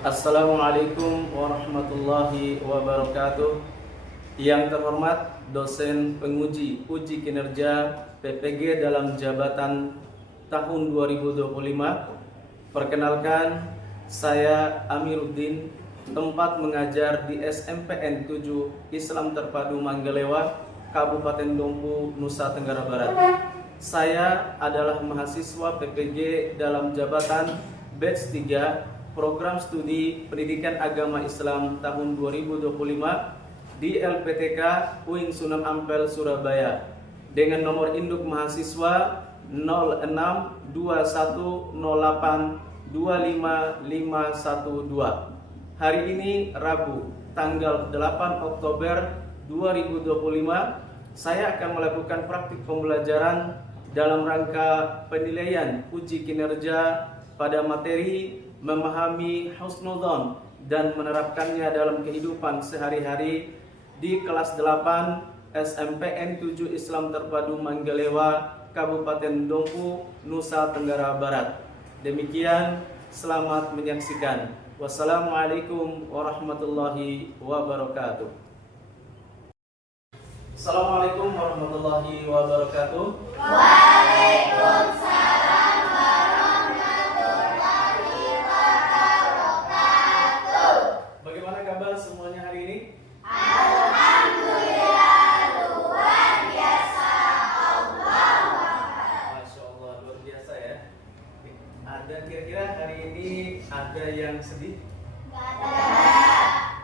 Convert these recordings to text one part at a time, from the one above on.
Assalamualaikum warahmatullahi wabarakatuh. Yang terhormat dosen penguji uji kinerja PPG dalam jabatan tahun 2025. Perkenalkan, saya Amiruddin, tempat mengajar di SMPN 7 Islam Terpadu Manggalewa, Kabupaten Dompu, Nusa Tenggara Barat. Saya adalah mahasiswa PPG dalam jabatan batch 3 Program Studi Pendidikan Agama Islam tahun 2025 di LPTK UIN Sunan Ampel, Surabaya, dengan nomor induk mahasiswa 062108255512. Hari ini Rabu, tanggal 8 Oktober 2025, saya akan melakukan praktik pembelajaran dalam rangka penilaian uji kinerja pada materi memahami husnudzon dan menerapkannya dalam kehidupan sehari-hari di kelas 8 SMPN 7 Islam Terpadu Manggalewa, Kabupaten Dompu, Nusa Tenggara Barat. Demikian, selamat menyaksikan. Wassalamualaikum warahmatullahi wabarakatuh. Assalamualaikum warahmatullahi wabarakatuh. Waalaikumsalam warahmatullahi wabarakatuh. Bagaimana kabar semuanya hari ini? Alhamdulillah, luar biasa. Allahu Akbar. Masya Allah, luar biasa ya. Ada kira-kira hari ini ada yang sedih? Gak ada.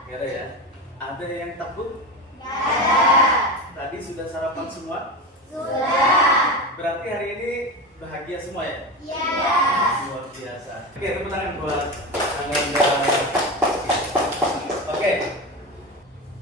Gak ada ya? Ada yang takut? Gak ada. Tadi sudah sarapan semua? Sudah. Berarti hari ini bahagia semua ya? Iya. Luar biasa. Oke, tepuk tangan buat Anda. Oke.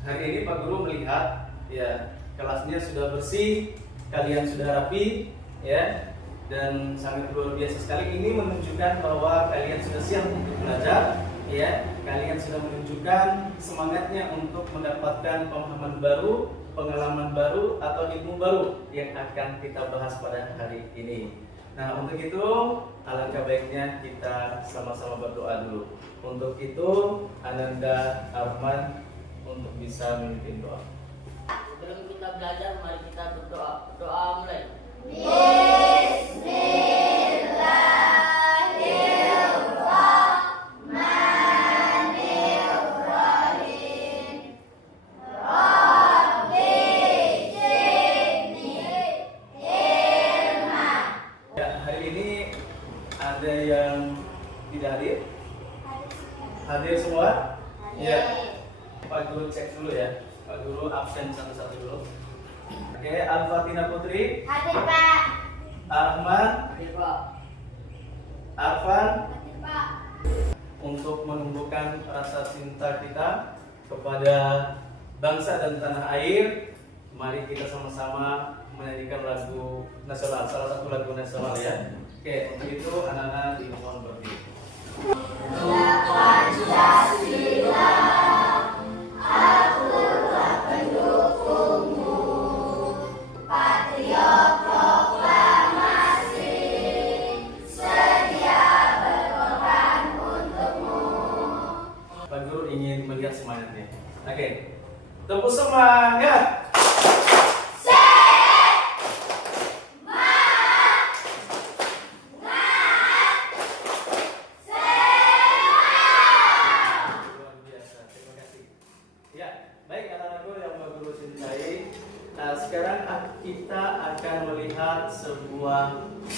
Hari ini Pak Guru melihat ya, kelasnya sudah bersih, kalian sudah rapi ya, dan sangat luar biasa sekali. Ini menunjukkan bahwa kalian sudah siap untuk belajar ya. Kalian sudah menunjukkan semangatnya untuk mendapatkan pemahaman baru, pengalaman baru atau ilmu baru yang akan kita bahas pada hari ini. Nah, untuk itu alangkah baiknya kita sama-sama berdoa dulu. Untuk itu Ananda Arman untuk bisa memimpin doa. Sebelum kita belajar, mari kita berdoa. Doa mulai. Bismillahirrahmanirrahim. Rabbi zidni ilma. Ya, hari ini ada yang tidak hadir? Hadir semua? Ya. Pak Guru cek dulu ya. Pak Guru absen satu-satu dulu. Oke, Al-Fatina Putri, Hadir Pak. Arman, Hadir Pak. Arfan, Hadir Pak. untuk menumbuhkan rasa cinta kita kepada bangsa dan tanah air, mari kita sama-sama menyanyikan lagu nasional, salah satu lagu nasional ya. Oke, untuk itu anak-anak dimohon berdiri. Pancasila, akulah pendukungmu, patriot proklamasi, sedia berkorban untukmu. Pak Guru ingin melihat semangatnya. Oke, tepuk semangat. Luar biasa, terima kasih. Ya, baik anak-anakku yang Pak Guru cintai. Nah, sekarang kita akan melihat sebuah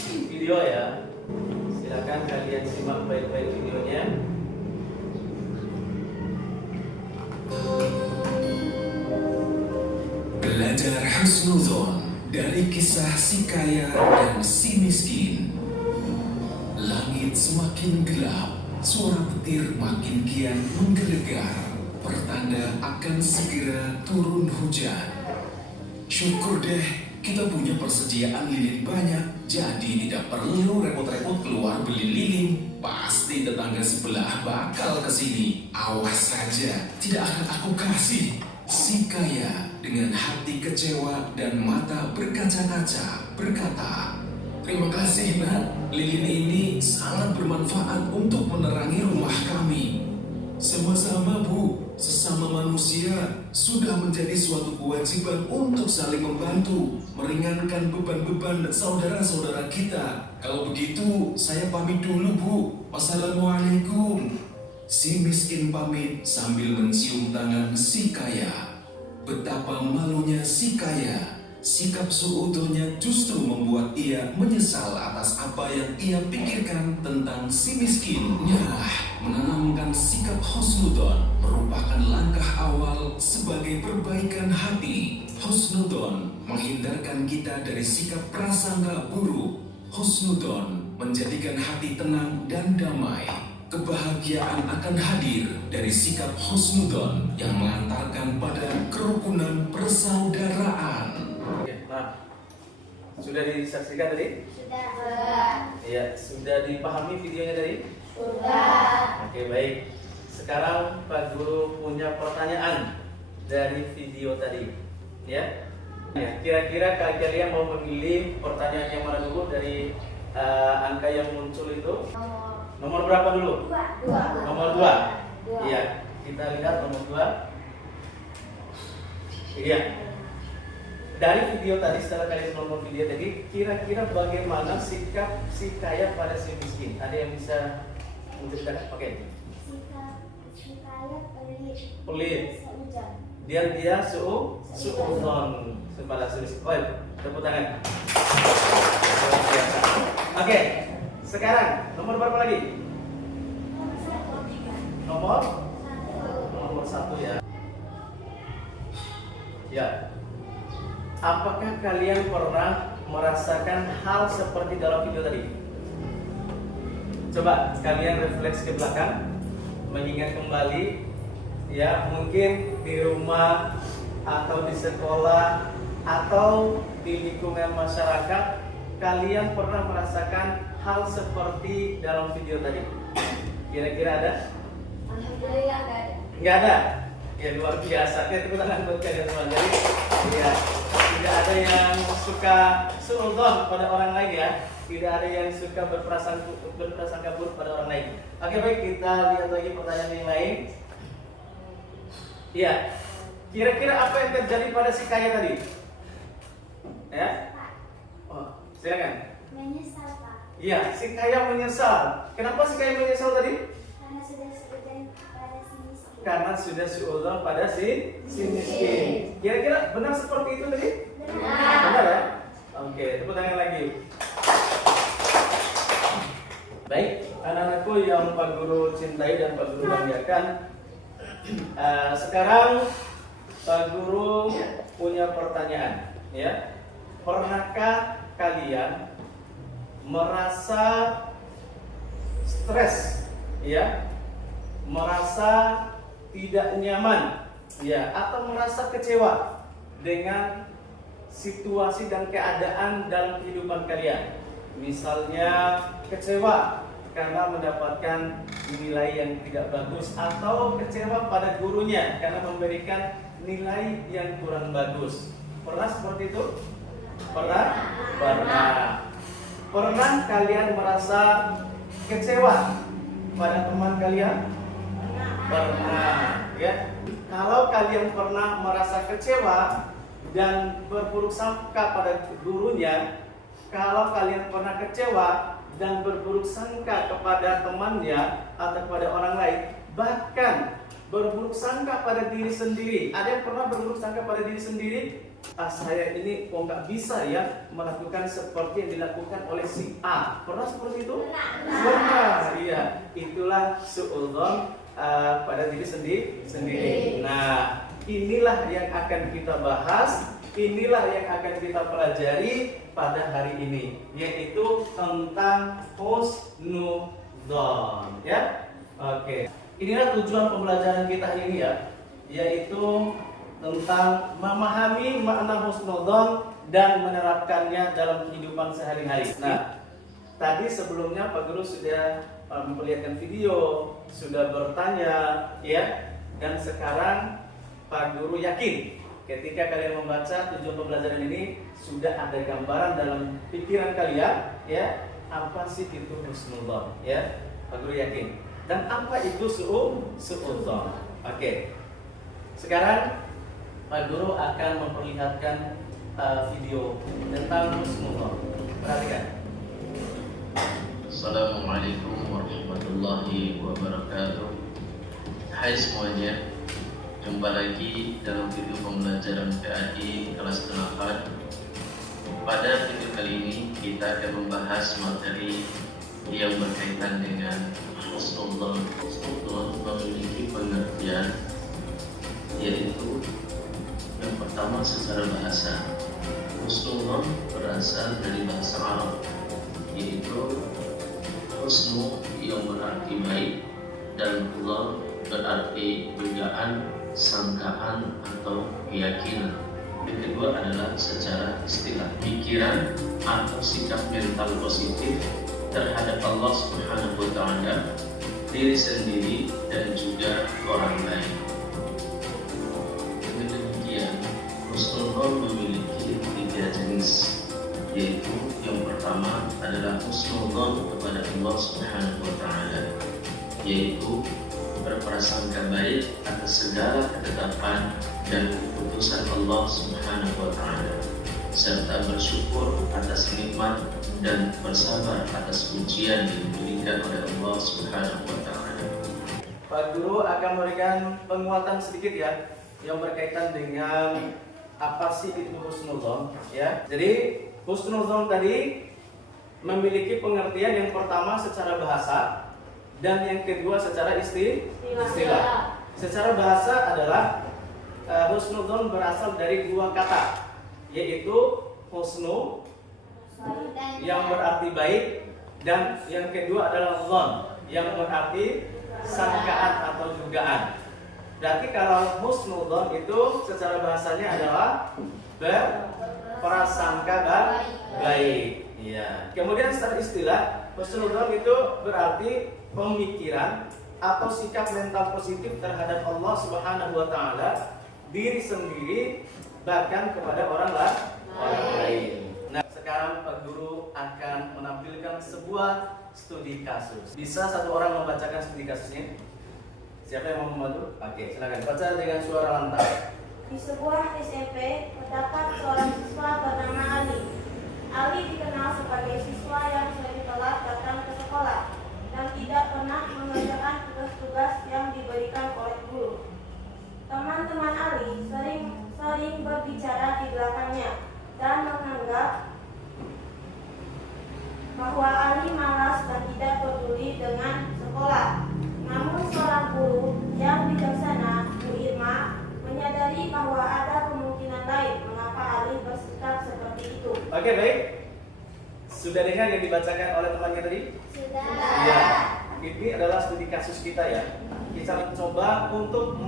video ya. Silakan kalian simak baik-baik videonya. Belajar husnudzon dari kisah si kaya dan si miskin. Langit semakin gelap, suara petir makin kian menggelegar, pertanda akan segera turun hujan. Syukur deh, kita punya persediaan lilin banyak, jadi tidak perlu repot-repot keluar beli lilin. Pasti tetangga sebelah bakal kesini. Awas saja, tidak akan aku kasih. Si kaya dengan hati kecewa dan mata berkaca-kaca berkata, "Terima kasih nak, lilin ini sangat bermanfaat untuk menerangi rumah kami." Sama-sama Bu, sesama manusia sudah menjadi suatu kewajiban untuk saling membantu, meringankan beban-beban saudara-saudara kita. Kalau begitu, saya pamit dulu Bu. Wassalamualaikum. Si miskin pamit sambil mencium tangan si kaya. Betapa malunya si kaya. Sikap suudzonnya justru membuat ia menyesal atas apa yang ia pikirkan tentang si miskin. Nyerah, menanamkan sikap husnudon merupakan langkah awal sebagai perbaikan hati. Husnudon menghindarkan kita dari sikap prasangka buruk. Husnudon menjadikan hati tenang dan damai. Kebahagiaan akan hadir dari sikap husnudon yang mengantarkan pada kerukunan persaudaraan. Oke, nah, sudah disaksikan tadi? Sudah. Iya, sudah dipahami videonya tadi? Sudah. Oke, baik. Sekarang Pak Guru punya pertanyaan dari video tadi. Ya. Kira-kira kalian mau memilih pertanyaan yang mana dulu dari angka yang muncul itu? Nomor berapa dulu? Dua. Nomor 2. Iya, kita lihat nomor 2. Iya. Dari video tadi, setelah kalian nonton video tadi, kira-kira bagaimana sikap si kaya pada si miskin? Ada yang bisa menceritakan? Oke. Si kaya Pelit. seujan. Dia suudzon kepada si miskin. Oh, tepuk tangan. Luar biasa. Oke. Sekarang nomor berapa lagi? Nomor 1. Nomor 1 ya. Ya. Apakah kalian pernah merasakan hal seperti dalam video tadi? Coba kalian refleks ke belakang, mengingat kembali, ya mungkin di rumah atau di sekolah atau di lingkungan masyarakat, kalian pernah merasakan hal seperti dalam video tadi? Kira-kira ada? Alhamdulillah enggak ada. Nggak ada? Ya luar biasa. Oke, tepuk tangan untuk kalian semua. Jadi ya, tidak ada yang suka suudzon pada orang lain ya. Tidak ada yang suka berprasangka buruk pada orang lain. Oke, baik, kita lihat lagi pertanyaan yang lain. Iya. Kira-kira apa yang terjadi pada si kaya tadi? Ya? Oh, silakan. Menyesal, Pak. Iya, si kaya menyesal. Kenapa si kaya menyesal tadi? Karena sudah seujan pada si miskin. Karena sudah suudzon pada si miskin. Kira-kira benar seperti itu tadi? Benar. Benar ya? Oke, tepuk tangan lagi. Baik, anak-anakku yang Pak Guru cintai dan Pak Guru banggakan. Sekarang Pak Guru punya pertanyaan, ya. Pernahkah kalian merasa stres, ya, merasa tidak nyaman, ya, atau merasa kecewa dengan situasi dan keadaan dalam kehidupan kalian? Misalnya kecewa karena mendapatkan nilai yang tidak bagus, atau kecewa pada gurunya karena memberikan nilai yang kurang bagus. Pernah seperti itu? Pernah? Pernah. Pernah kalian merasa kecewa pada teman kalian? Pernah, ya. Kalau kalian pernah merasa kecewa dan berburuk sangka pada gurunya, kalau kalian pernah kecewa dan berburuk sangka kepada temannya atau kepada orang lain, bahkan berburuk sangka pada diri sendiri. Ada yang pernah berburuk sangka pada diri sendiri? Saya ini kok nggak bisa ya melakukan seperti yang dilakukan oleh si A. Pernah seperti itu? Pernah. Iya, itulah suudzon pada diri sendiri. Nah, inilah yang akan kita bahas, inilah yang akan kita pelajari pada hari ini, yaitu tentang husnuzon, ya. Oke. Inilah tujuan pembelajaran kita hari ini ya, yaitu tentang memahami makna husnuzon dan menerapkannya dalam kehidupan sehari-hari. Nah, tadi sebelumnya Pak Guru sudah memperlihatkan video, sudah bertanya, ya, dan sekarang Pak Guru yakin ketika kalian membaca tujuan pembelajaran ini sudah ada gambaran dalam pikiran kalian, ya, apa sih itu husnuzon, ya. Pak Guru yakin. Dan apa itu su'udzon? Oke. Sekarang Pak Guru akan memperlihatkan video tentang husnudzon. Perhatikan. Assalamualaikum warahmatullahi wabarakatuh. Hai semuanya, jumpa lagi dalam video pembelajaran PAI kelas 8. Pada video kali ini kita akan membahas materi yang berkaitan dengan husnudzon. Husnudzon memiliki pengertian, yaitu yang pertama secara bahasa. Husnudzon berasal dari bahasa Arab, yaitu husnu yang berarti baik dan dzon berarti dugaan, sangkaan atau keyakinan. Yang kedua adalah secara istilah, pikiran atau sikap mental positif terhadap Allah Subhanahu wa Ta'ala, diri sendiri dan juga orang lain. Dengan demikian, husnudzon memiliki 3 jenis, yaitu yang pertama adalah husnudzon kepada Allah Subhanahu wa Ta'ala, yaitu berprasangka baik atas segala ketetapan dan keputusan Allah Subhanahu wa Ta'ala, serta bersyukur atas nikmat dan bersabar atas ujian yang diberikan oleh Allah Subhanahu wa Ta'ala. Pak Guru akan memberikan penguatan sedikit ya, yang berkaitan dengan apa sih itu husnudzon ya. Jadi husnudzon tadi memiliki pengertian yang pertama secara bahasa dan yang kedua secara istilah. Secara bahasa adalah husnudzon berasal dari 2 kata, yaitu husnu yang berarti baik dan yang kedua adalah dzon yang berarti sangkaan atau dugaan. Berarti kalau husnudzon itu secara bahasanya adalah berprasangka baik. Iya. Kemudian secara istilah, husnudzon itu berarti pemikiran atau sikap mental positif terhadap Allah Subhanahu wa Ta'ala, diri sendiri, bahkan kepada orang lain. Nah, sekarang Pak Guru akan menampilkan sebuah studi kasus. Bisa satu orang membacakan studi kasusnya? Siapa yang mau membantu? Oke, silakan baca dengan suara lantang. Di sebuah SMP terdapat seorang siswa bernama Ali. Ali dikenal sebagai siswa yang sering telat datang ke sekolah dan tidak pernah mengerjakan tugas-tugas yang diberikan oleh guru. Teman-teman Ali sering berbicara di belakangnya dan menganggap bahwa Ali malas dan tidak peduli dengan sekolah. Namun seorang guru yang bijaksana, Bu Irma, menyadari bahwa ada kemungkinan lain mengapa Ali bersikap seperti itu. Oke, baik. Sudah dengar yang dibacakan oleh temannya tadi? Sudah. Ya, ini adalah studi kasus kita ya. Kita mencoba untuk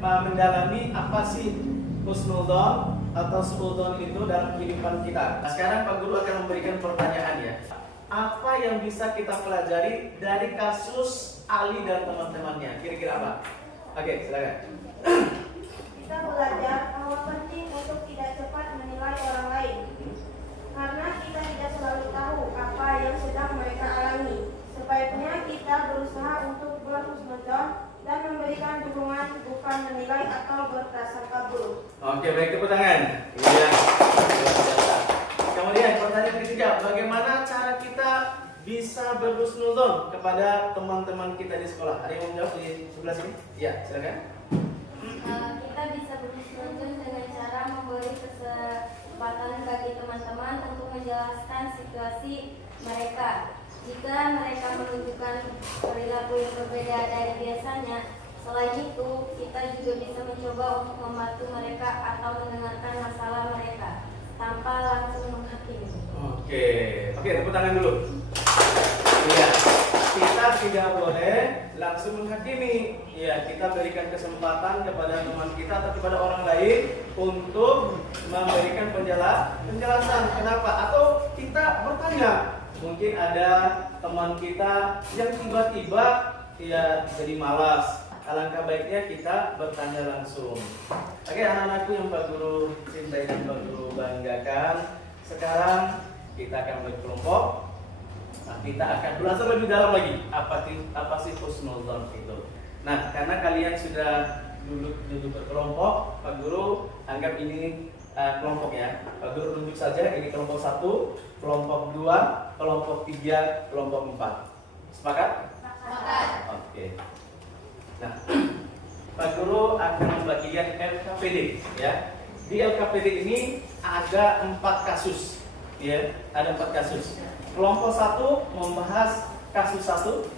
mendalami apa sih husnudzon atau su'udzon itu dalam kehidupan kita. Nah, sekarang Pak Guru akan memberikan pertanyaan ya. Apa yang bisa kita pelajari dari kasus Ali dan teman-temannya? Kira-kira apa? Oke, silakan. Kita belajar bahwa penting untuk tidak cepat menilai orang lain, karena kita tidak selalu tahu apa yang sedang mereka alami. Sebaiknya kita berusaha untuk berhusnudzon dan memberikan dukungan, bukan menilai atau berprasangka buruk. Oke, baik, tepuk tangan. Iya. Kemudian pertanyaan ketiga, bagaimana cara kita bisa berhusnudzon kepada teman-teman kita di sekolah? Ada yang mau menjawab di sebelah sini? Iya, silakan. Kita bisa berhusnudzon dengan cara memberi kesempatan bagi teman-teman untuk menjelaskan situasi mereka. Jika mereka menunjukkan perilaku yang berbeda dari biasanya, selain itu kita juga bisa mencoba untuk membantu mereka atau mendengarkan masalah mereka tanpa langsung menghakimi. Oke, tepuk tangan dulu. Iya, kita tidak boleh langsung menghakimi. Ya, kita berikan kesempatan kepada teman kita atau kepada orang lain untuk memberikan penjelasan kenapa, atau kita bertanya. Mungkin ada teman kita yang tiba-tiba ya jadi malas. Alangkah baiknya kita bertanya langsung. Oke, anak-anakku yang Pak Guru cintai dan Pak Guru banggakan, sekarang kita akan berkelompok Nah, kita akan belajar lebih dalam lagi apa sih husnudzon itu. Nah, karena kalian sudah duduk berkelompok, Pak Guru anggap ini kelompok ya. Pak Guru tunjuk saja ini kelompok 1, kelompok 2, kelompok 3, kelompok 4. Sepakat? Sepakat. Oke. Nah, Pak Guru akan membagikan LKPD ya. Di LKPD ini ada 4 kasus ya, ada 4 kasus. Kelompok 1 membahas kasus 1,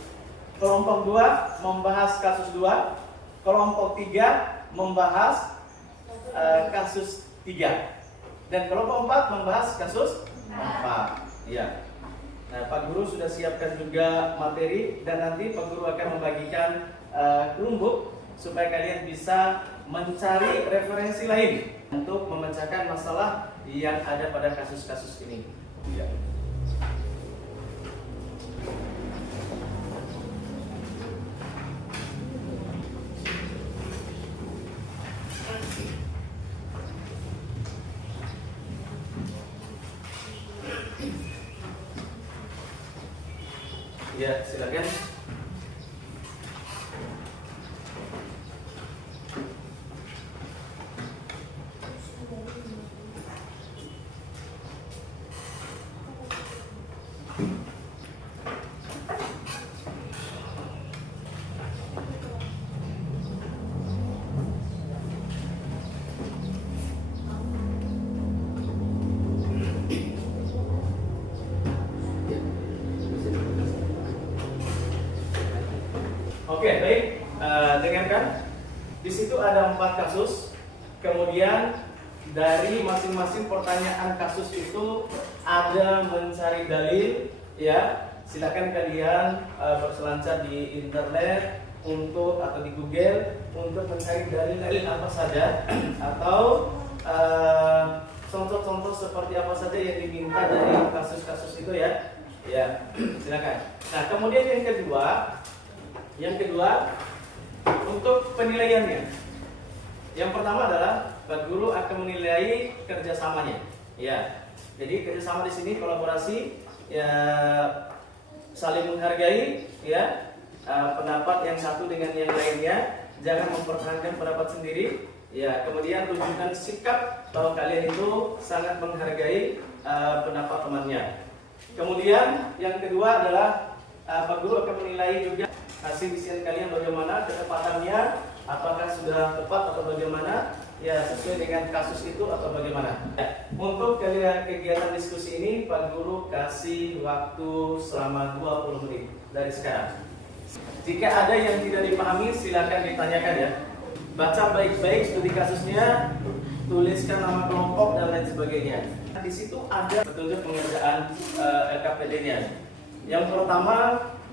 kelompok 2 membahas kasus 2, kelompok 3 membahas kasus 3, dan kelompok 4 membahas kasus 4. Ya. Nah, Pak Guru sudah siapkan juga materi dan nanti Pak Guru akan membagikan kelompok supaya kalian bisa mencari referensi lain untuk memecahkan masalah yang ada pada kasus-kasus ini. Ya. Ya, silakan. Oke, baik. Dengarkan. Di situ ada 4 kasus. Kemudian dari masing-masing pertanyaan kasus itu ada mencari dalil. Ya, silakan kalian berselancar di internet atau di Google untuk mencari dalil-dalil apa saja atau contoh-contoh seperti apa saja yang diminta dari kasus-kasus itu ya. Ya, silakan. Nah, kemudian yang kedua untuk penilaiannya. Yang pertama adalah Pak Guru akan menilai kerjasamanya. Ya, jadi kerjasama di sini kolaborasi, ya, saling menghargai, ya, pendapat yang satu dengan yang lainnya. Jangan mempertahankan pendapat sendiri. Ya, kemudian tunjukkan sikap bahwa kalian itu sangat menghargai pendapat temannya. Kemudian yang kedua adalah Pak Guru akan menilai juga hasil isian kalian bagaimana, ketepatannya, apakah sudah tepat atau bagaimana, ya sesuai dengan kasus itu atau bagaimana. Ya, untuk kegiatan diskusi ini Pak Guru kasih waktu selama 20 menit dari sekarang. Jika ada yang tidak dipahami silakan ditanyakan ya. Baca baik-baik studi kasusnya, tuliskan nama kelompok dan lain sebagainya. Di situ ada petunjuk pengerjaan LKPD-nya. Yang pertama,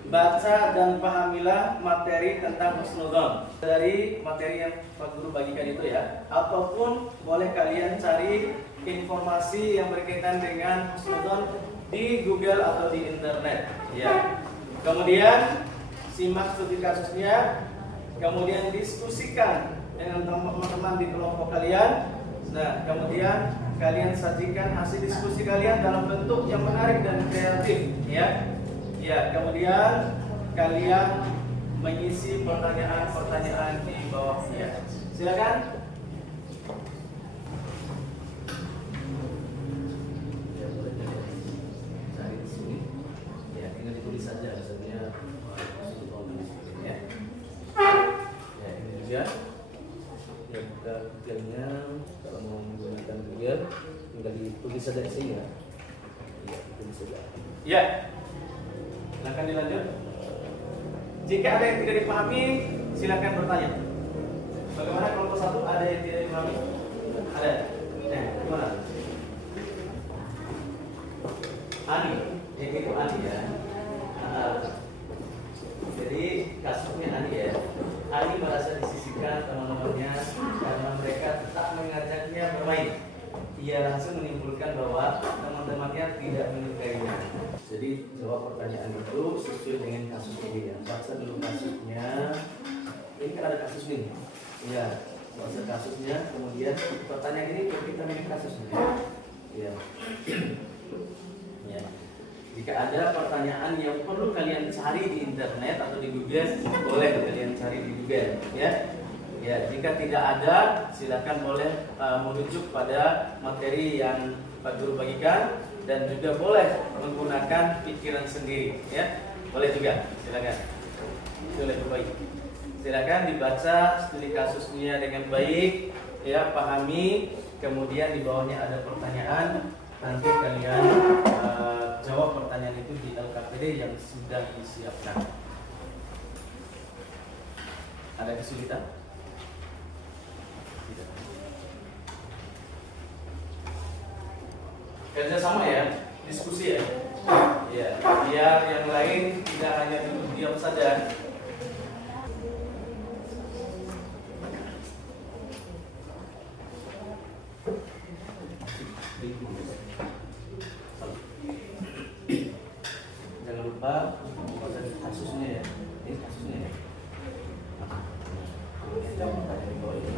baca dan pahamilah materi tentang husnudzon dari materi yang Pak Guru bagikan itu ya, ataupun boleh kalian cari informasi yang berkaitan dengan husnudzon di Google atau di internet ya. Kemudian simak studi kasusnya, kemudian diskusikan dengan teman-teman di kelompok kalian. Nah, kemudian kalian sajikan hasil diskusi kalian dalam bentuk yang menarik dan kreatif ya. Ya, kemudian kalian mengisi pertanyaan-pertanyaan di bawahnya. Silakan. Ya, boleh cari di sini. Ya, tinggal ditulis saja misalnya ya. Ya, ini juga. Ya, kita detailnya kalau mau menggunakan Google tinggal ditulis saja di sini ya. Ya, ditulis saja. Ya. Silakan dilanjut. Jika ada yang tidak dipahami, silakan bertanya. Bagaimana kelompok 1 ada yang tidak dipahami? Ada. Gimana? Ani, itu Ani ya. Jadi kasusnya Ani ya. Ani merasa disisihkan teman-temannya karena mereka tak mengajaknya bermain. Ia langsung menyimpulkan bahwa teman-temannya tidak menyukainya. Jadi jawab pertanyaan itu sesuai dengan kasus ini ya. Baca dulu kasusnya. Ini kan ada kasus ini. Ya, baca kasusnya. Kemudian pertanyaan ini kita milih kasusnya. Ya. Ya. Jika ada pertanyaan yang perlu kalian cari di internet atau di Google, boleh kalian cari di Google, ya. Ya, jika tidak ada, silakan boleh merujuk pada materi yang Pak Guru bagikan dan juga boleh menggunakan pikiran sendiri, ya. Boleh juga, silakan. Boleh baik. Silakan dibaca studi kasusnya dengan baik, ya, pahami. Kemudian di bawahnya ada pertanyaan. Nanti kalian jawab pertanyaan itu di LKPD yang sudah disiapkan. Ada kesulitan? Tidak. Kerja sama ya, diskusi ya. Ya, biar yang lain tidak hanya duduk diam saja. Jangan lupa kasusnya ya. Ini kasusnya ya. Jangan lupa di bawah ini.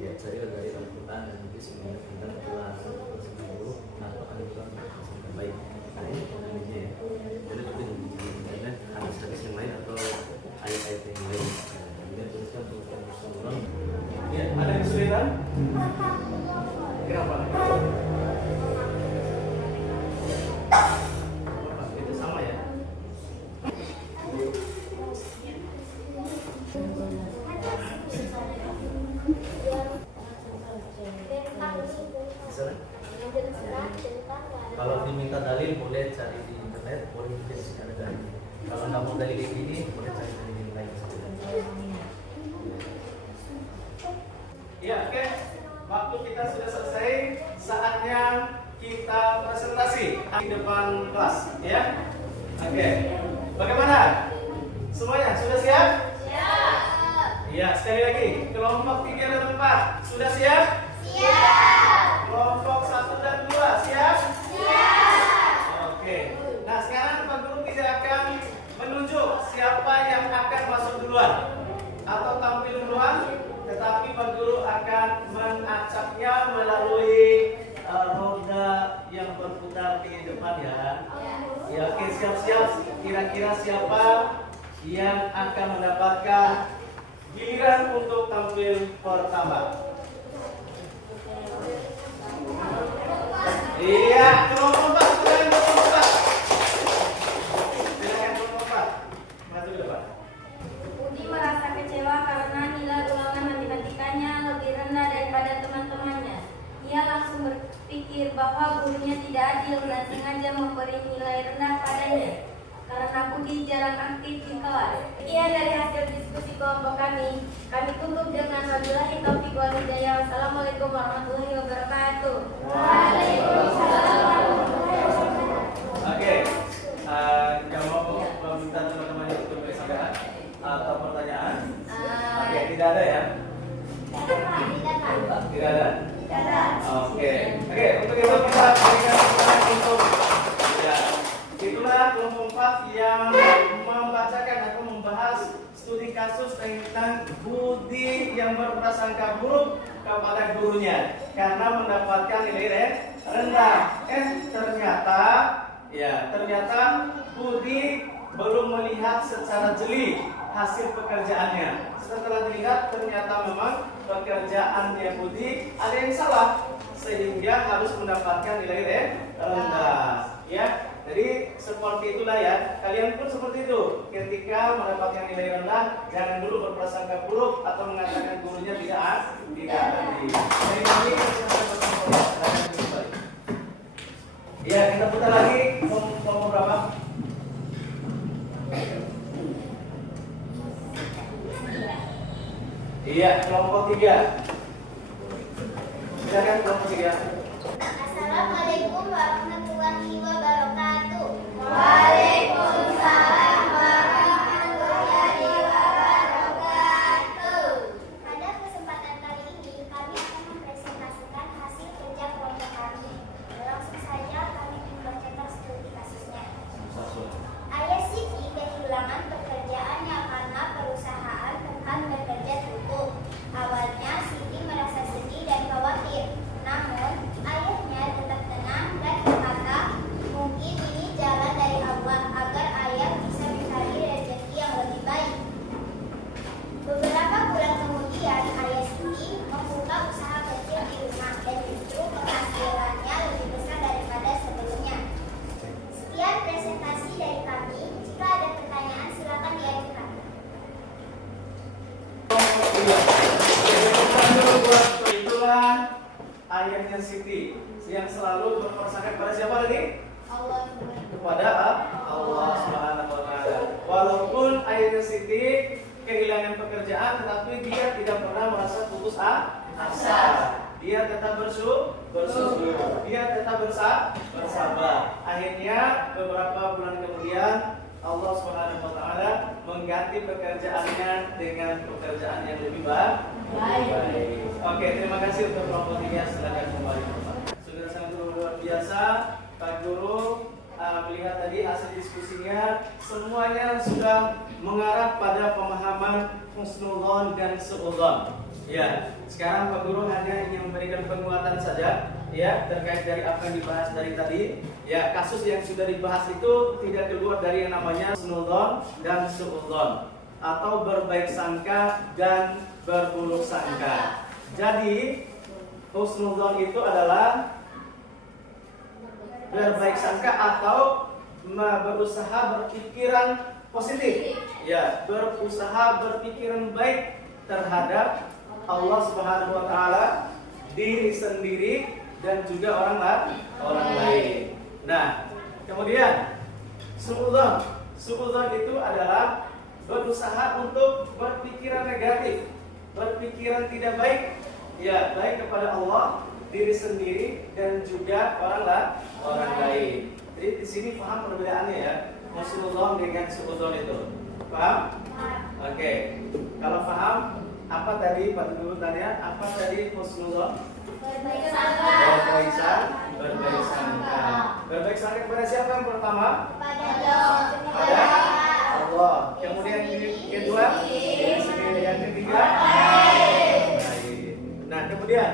Ya, saya dari Al-Quran dan nanti semuanya tentang kelas 10 atau Al-Quran yang baik. Nah, ini analisnya ya. Boleh juga di internet hadis-hadis yang lain atau ayat-ayat yang lain. Kemudian tuliskan untuk ya, ada kesulitan? Kenapa? Itu sama ya. Kalau diminta dalil boleh cari di internet, boleh juga cari dalil. Kalau nggak mau dalil ini, boleh cari dalil yang lain. Ya, oke. Waktu kita sudah selesai, saatnya kita presentasi di depan kelas, ya. Oke. Bagaimana? Semuanya sudah siap? Siap. Iya, sekali lagi. Kelompok 3 dan 4 sudah siap? Siap. Kelompok 1 dan 2 siap? Siap. Oke. Nah, sekarang Pak Guru tidak akan menunjuk siapa yang akan masuk duluan atau tampil duluan, tetapi Pak Guru akan mengacaknya melalui roda yang berputar di depan ya. Ya, oke, siap-siap. Kira-kira siapa yang akan mendapatkan giliran untuk tampil pertama? Iya, kelompok 4, silakan kelompok 4. Silakan kelompok 4. Maju ke depan. Budi merasa kecewa karena nilai ulangan matematikanya lebih rendah daripada teman-temannya. Ia langsung berpikir bahwa gurunya tidak adil dan sengaja memberi nilai rendah padanya. Karena Budi jarang aktif di kelas. Sekian dari hasil diskusi kelompok kami. Kami tutup dengan wabillahi taufiq wal hidayah. Wassalamualaikum warahmatullahi wabarakatuh. Waalaikumsalam. Oke, kamu meminta teman-teman untuk bersamaan atau pertanyaan? Oke, tidak ada ya? Tidak ada. Oke, untuk itu kita berikan kesempatan untuk ya. Itulah kelompok 4 yang membacakan atau membahas studi kasus tentang budi yang berprasangka buruk kepada gurunya karena mendapatkan nilai rendah. Ternyata Budi belum melihat secara jeli hasil pekerjaannya. Setelah dilihat ternyata memang pekerjaannya Budi ada yang salah sehingga harus mendapatkan nilai rendah. Ya. Jadi seperti itulah ya. Kalian pun seperti itu. Ketika mendapatkan nilai rendah, jangan dulu berprasangka buruk atau mengatakan gurunya tidak adil. Dari ini ya, kita putar lagi nomor berapa? Iya, kelompok 3. Silakan kelompok 3. Assalamualaikum warahmatullahi wabarakatuh. Waalaikumsalam warahmatullahi wabarakatuh. Pada kesempatan kali ini kami akan mempresentasikan hasil kerja kelompok kami. Langsung saja kami membacakan studi kasusnya. tetapi dia tidak pernah merasa putus asa. Dia tetap bersyukur. Dia tetap bersabar. Akhirnya beberapa bulan kemudian Allah Subhanahu wa taala mengganti pekerjaannya dengan pekerjaan yang lebih baik. Oke, terima kasih untuk kelompoknya. Silakan kembali. Sudah sangat luar biasa Pak Guru. Melihat tadi hasil diskusinya, semuanya sudah mengarah pada pemahaman husnudzon dan suudzon. Ya, sekarang Pak Guru hanya ingin memberikan penguatan saja, ya, terkait dari apa yang dibahas dari tadi. Ya, kasus yang sudah dibahas itu tidak keluar dari yang namanya husnudzon dan suudzon, atau berbaik sangka dan berburuk sangka. Jadi, husnudzon itu adalah berbaik sangka atau berusaha berpikiran positif, ya, berusaha berpikiran baik terhadap Allah Subhanahu wa taala, diri sendiri dan juga orang lain. Nah, kemudian suudzon itu adalah berusaha untuk berpikiran negatif, berpikiran tidak baik, ya, baik kepada Allah, diri sendiri dan juga orang lain. Jadi di sini paham perbedaannya ya, husnudzon dengan suudzon itu. Paham? Oke. Kalau paham, apa tadi Pak Guru tanya? Apa tadi husnudzon? Berbaik sangka. Berbaik sangka. Berbaik sangka kepada siapa yang pertama? Kepada Allah. Kemudian yang kedua, diri sendiri. Yang ketiga, baik. Nah, kemudian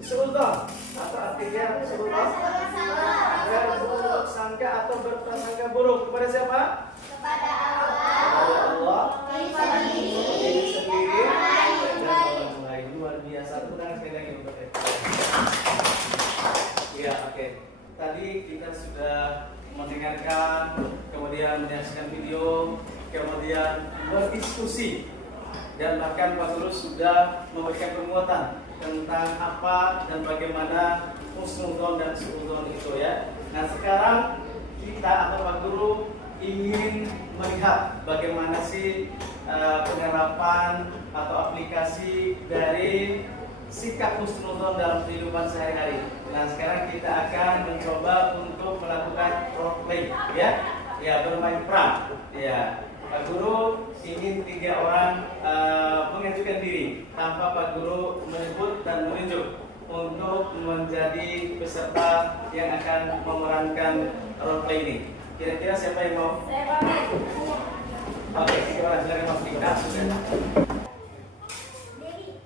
suudzon, atau artinya suudzon, berburuk sangka atau berprasangka buruk kepada siapa? kepada Kepada Allah, diri sendiri, dan orang lain. Luar biasa. Tepuk tangan sekali lagi untuk itu. Ya, oke. Tadi kita sudah mendengarkan, kemudian menyaksikan video, kemudian berdiskusi, dan bahkan Pak Guru sudah memberikan penguatan tentang apa dan bagaimana husnudzon dan suudzon itu ya. Nah, sekarang kita atau Pak Guru ingin melihat bagaimana sih penerapan atau aplikasi dari sikap husnudzon dalam kehidupan sehari-hari. Nah, sekarang kita akan mencoba untuk melakukan role play, ya, bermain peran, ya. Pak Guru ingin 3 orang mengajukan diri tanpa Pak Guru menyebut dan menunjuk untuk menjadi peserta yang akan memerankan role play ini. Kira-kira siapa yang mau? Saya pamit. Oke, 3 orang silakan Mas Dika. Sudah. Dewi,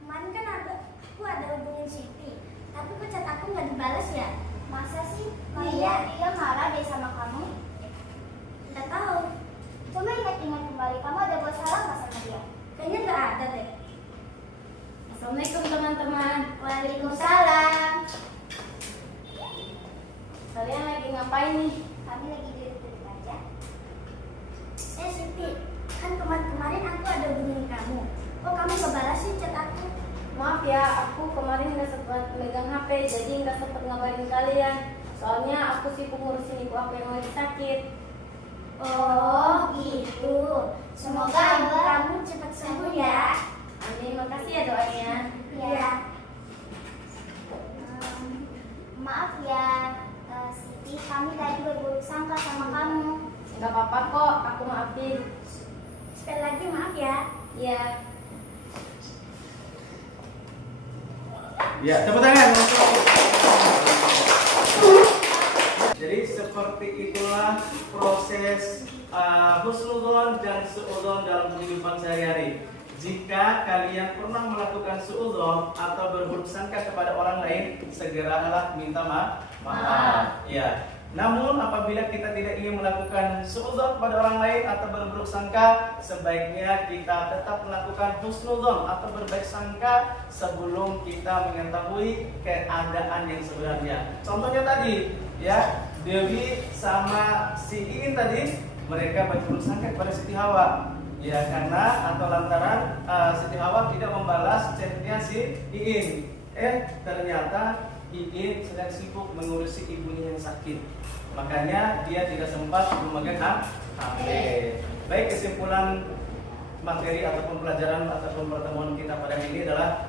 kemarin kan aku ada hubungin Siti, tapi kok chat aku nggak dibalas ya? Masa sih? Iya, dia marah deh sama kamu. Nggak tahu. Coba ingat-ingat kembali, kamu ada buat salah nggak sama dia? Kayaknya nggak ada deh. Assalamualaikum teman-teman. Waalaikumsalam. Kalian lagi ngapain nih? Kami lagi duduk-duduk aja. Siti, kan kemarin aku ada hubungin kamu. Kok kamu nggak balas sih chat aku? Maaf ya, aku kemarin nggak sempat megang HP, jadi nggak sempat ngabarin kalian. Soalnya aku sibuk ngurusin ibu aku yang lagi sakit. Oh gitu. Semoga ibu kamu cepat sembuh ya. Amin, makasih ya doanya. Iya. Maaf ya, Siti, kami tadi berburuk sangka sama kamu. Nggak apa-apa kok, aku maafin. Sekali lagi maaf ya. Iya. Ya, tepuk tangan. Jadi seperti itulah proses husnudzon dan suudzon dalam kehidupan sehari-hari. Jika kalian pernah melakukan suudzon atau berburuk sangka kepada orang lain, segeralah minta maaf. Ya. Namun apabila kita tidak ingin melakukan suudzon kepada orang lain atau berburuk sangka, sebaiknya kita tetap melakukan husnudzon atau berbaik sangka sebelum kita mengetahui keadaan yang sebenarnya. Contohnya tadi, ya, Dewi sama si Iin tadi, mereka berburuk sangka kepada Siti Hawa. Ya, karena atau lantaran Siti Hawa tidak membalas chatnya si Iin. Ternyata Iin sedang sibuk mengurusi ibunya yang sakit. Makanya dia tidak sempat memegang HP. Baik, kesimpulan materi ataupun pelajaran ataupun pertemuan kita pada hari ini adalah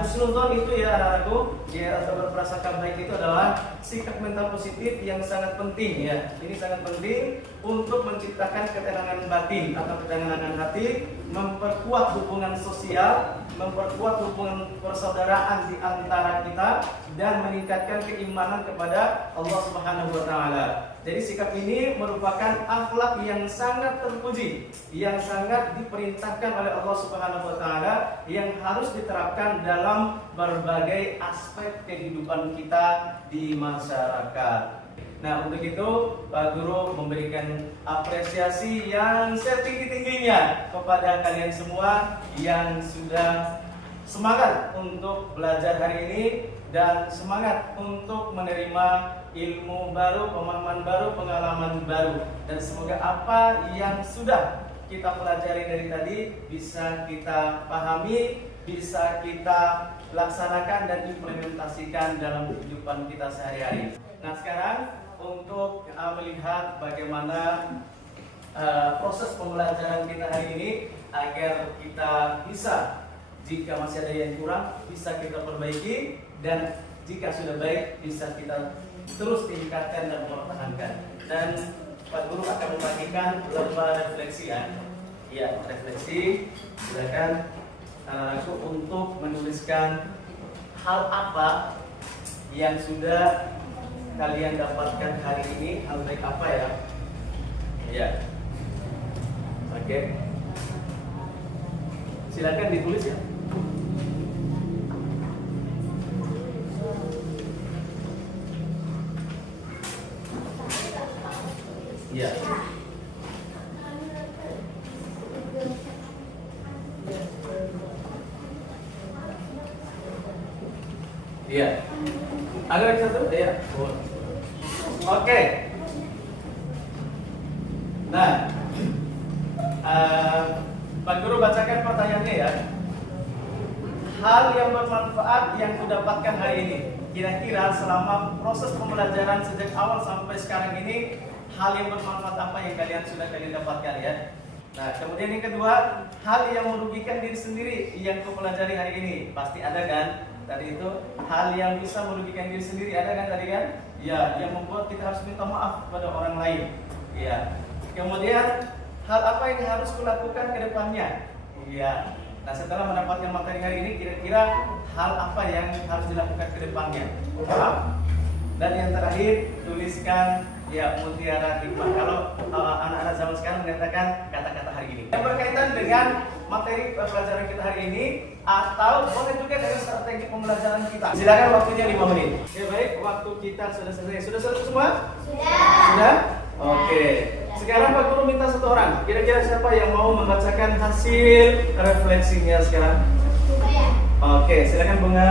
husnudzon itu ya anak-anakku, ya, atau berprasangka baik itu adalah sikap mental positif yang sangat penting ya. Ini sangat penting untuk menciptakan ketenangan batin atau ketenangan hati, memperkuat hubungan sosial, memperkuat hubungan persaudaraan di antara kita, dan meningkatkan keimanan kepada Allah Subhanahu wa taala. Jadi sikap ini merupakan akhlak yang sangat terpuji, yang sangat diperintahkan oleh Allah Subhanahu wa taala, yang harus diterapkan dalam berbagai aspek kehidupan kita di masyarakat. Nah, untuk itu Pak Guru memberikan apresiasi yang setinggi-tingginya kepada kalian semua yang sudah semangat untuk belajar hari ini dan semangat untuk menerima ilmu baru, pemahaman baru, pengalaman baru. Dan semoga apa yang sudah kita pelajari dari tadi bisa kita pahami, bisa kita laksanakan dan implementasikan dalam kehidupan kita sehari-hari. Nah, sekarang untuk melihat bagaimana proses pembelajaran kita hari ini agar kita bisa, jika masih ada yang kurang, bisa kita perbaiki, dan jika sudah baik bisa kita terus tingkatkan dan mempertahankan. Dan Pak Guru akan membagikan lomba refleksi ya. Ya, refleksi. Silakan anak-anakku untuk menuliskan hal apa yang sudah kalian dapatkan hari ini, hal baik apa ya? Ya. Oke. Silakan ditulis ya. Ya. Iya. Ada lagi satu? Iya. Oke. Nah, Pak Guru bacakan pertanyaannya ya. Hal yang bermanfaat yang kudapatkan hari ini. Kira-kira selama proses pembelajaran sejak awal sampai sekarang ini, hal yang bermanfaat apa yang kalian dapatkan ya? Nah, kemudian yang kedua, hal yang merugikan diri sendiri yang kau pelajari hari ini. Pasti ada kan? Tadi itu hal yang bisa merugikan diri sendiri, ada kan tadi kan? Ya, yang membuat kita harus minta maaf kepada orang lain. Ya. Kemudian hal apa yang harus kulakukan ke depannya? Ya. Nah, setelah mendapatkan materi hari ini, kira-kira hal apa yang harus dilakukan ke depannya? Dan yang terakhir, tuliskan ya mutiara hikmah. Kalau anak-anak zaman sekarang mengatakan kata-kata hari ini yang berkaitan dengan materi pelajaran kita hari ini, atau boleh juga dengan strategi pembelajaran kita. Silakan, waktunya 5 menit. Oke, baik, waktu kita sudah selesai. Sudah selesai semua? Sudah? Oke. Sekarang Pak Guru minta satu orang. Kira-kira siapa yang mau membacakan hasil refleksinya sekarang? Oke, silakan Bunga.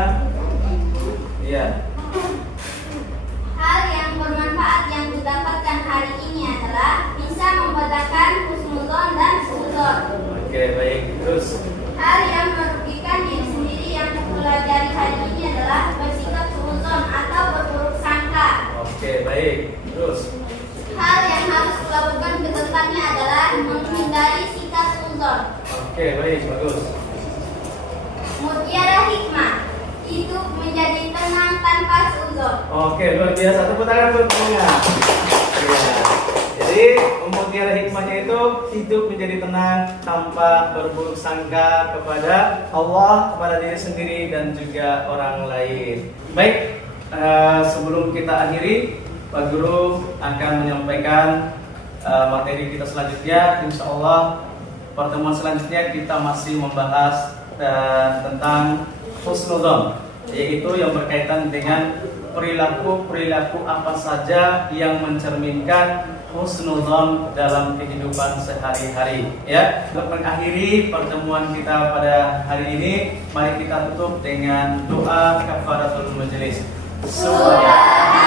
Iya. Hal yang bermanfaat yang didapatkan hari ini adalah bisa membedakan husnudzon dan suudzon. Oke, baik. Terus Hal yang merugikan diri sendiri yang kupelajari hari ini adalah bersikap suudzon atau berburuk sangka. oke, baik. Terus Hal yang harus kulakukan ke depannya adalah menghindari sikap suudzon. oke, baik, bagus. Mutiara hikmah, hidup menjadi tenang tanpa suudzon. Oke, luar biasa. Tepuk tangan buat Bunga. Ya. Jadi mutiara hikmahnya itu hidup menjadi tenang tanpa berburuk sangka kepada Allah, kepada diri sendiri dan juga orang lain. Baik, sebelum kita akhiri, Pak Guru akan menyampaikan materi kita selanjutnya. Insya Allah pertemuan selanjutnya kita masih membahas tentang husnudzon, yaitu yang berkaitan dengan perilaku apa saja yang mencerminkan husnudzon dalam kehidupan sehari-hari. Ya, untuk mengakhiri pertemuan kita pada hari ini, mari kita tutup dengan doa kafaratul majelis. Subhanallah.